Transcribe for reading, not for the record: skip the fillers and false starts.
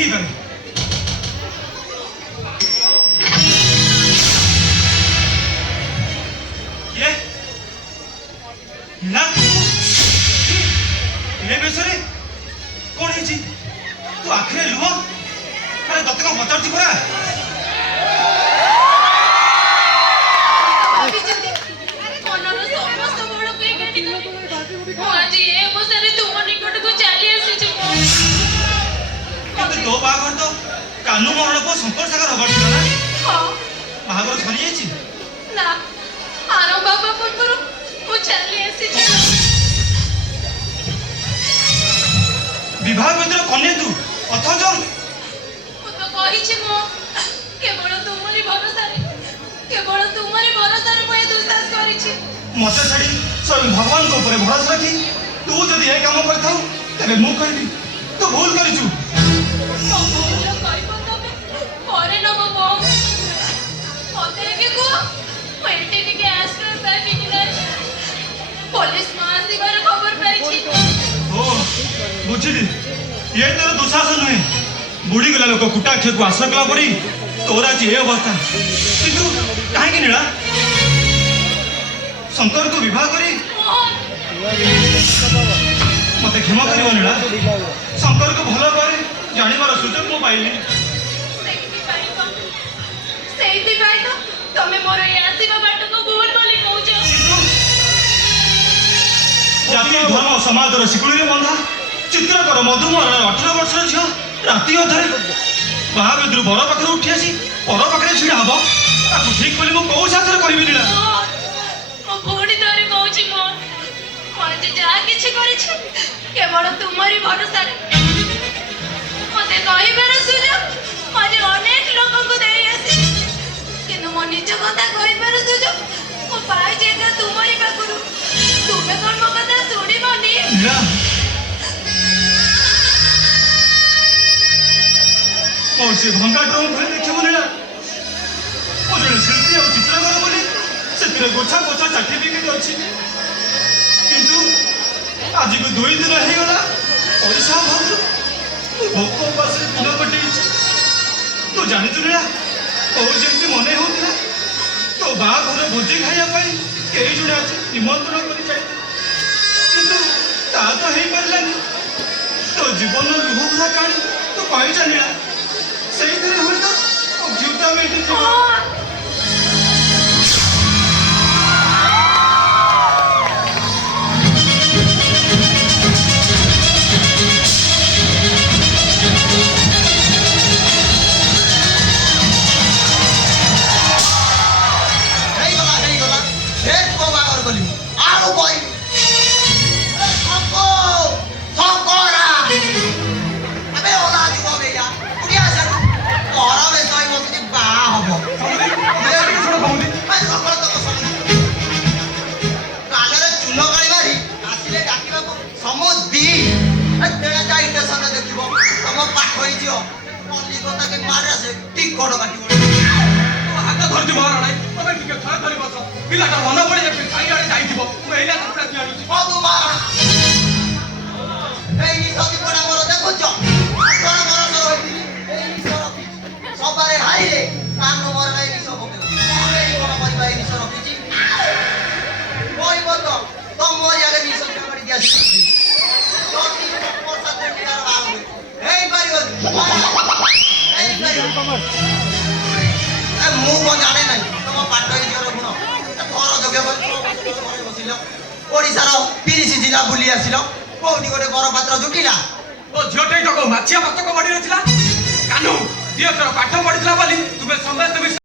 नहीं पारे ये ना ए बेसरे कौन है जी तू आखिर लुह अरे तते को पचार छी परा तो बाघर तो कानू मरण को संपर्क सागर हबार थिला ना हां बाघर छली जायछि ना आरो बाबा पूर्व मु चली आसी छी विवाह भीतर कन्या तू अथच मु तो कहि छी मो केवल तुमरी भरोसा रे मैं दुस्साहस करि छी मते छाड़ी स्वयं भगवान को ऊपर भरोसा रखी तू जदि ए काम करथाउ तबे मु कहबी तू भूल करिछु बुझिली ये तोर दुशासन नुहे बुढ़ी गला लोक कुटा खे को आश्रय कला परी तोर आज ये अवस्था किंतु काहे नीला शंकर को विवाह करी मते क्षमा करियो नीला शंकर को भलो करे जानिबार सुजोग मो पाइली सेहिति पाई तो तमे मोर ये आसीबा बाट को भूल बोली कहउछ जाति धर्म समाज रो सिकुड़ी रे बंधा चित्रकर मधुमर 18 वर्षर झियो राति अधरे बाहा बेदरु बड़ पाखरे उठी आसी पर पाखरे छिड़ा हबो ताकू ठीक बोली मो को साथर करबी नीला मो भोडी धरे कहउछ मो आज जा किछि करि छ केवल तुमरी भरोसा रे मते कहिबार सुजोग आज अनेक लोक को देई आसी किनु मो निज कथा कहिबार सुजोग मो पाई जेगा तुमरी पाखरु तुमे कोन मो कथा सुनिबनी नीला और से भंगा ड्रोन भले देखिबो नीला ओ जने शिल्पी और चित्रकर बोली से गोछा गोछा सर्टिफिकेट अछि किंतु आज को 2 दिन हे गला पैसा भाबु भोको पास दिन कटि तू जानि नीला ओ जेंति मने होतिला तो बा घर भोजी खाइया पाई केही जुने अछि निमंत्रण करि जाय किंतु ता तो हे परलानी तो जीवन लुहुरा काणी तो पाई जानिला सही तरह होता और जीवता में इतनी नहीं गला एक को बागर गली आरो कोई सबको सबकोरा अबे ओला जुबो बेया उडिया सर ओरा में सोई मत बा हबो मैं छोड़ कहूली मैं सकल तो समझ कालरे चुनो गाड़ी मारी आसिले डाकिबा को समुद्दी तेरा का इंटेंशन देखिबो तम पाठ होई जियो कलिकता के मारे से टिकट काटिबो हाथ धरती महाराणा तबे टिके थरा धरी बस पिलाटा मन पड़ी जे साइड जाइथिबो मु एला कपड़ा कि आनुची ओ तू महाराणा এই সতি পড়া মোর দেখছ তোর মোর সর হইতিলি এই সর সবারে হাইরে কান মোর নাই বিষ পকে এই কোন পরিবা এই বিষ রখিছি কই বত তো মোর আগে বিষ কামড়ি দিয়াছি সতি পড়া দেখ তার ভাগ এই পারিব এই পারিব এ মু কো জানে নাই তোম পাঠ হই জিওর গুণ তোর যোগ্য ঘরে বসিল ওড়িশার 30 জিলা বুলি আসিল कोठी गोटे बर पात्र जुटिला ओ झियोटै तो माछिया पत्तो को बडी रथिला कानू दियो तोर पाठ पढितला बोली तुमे समस्त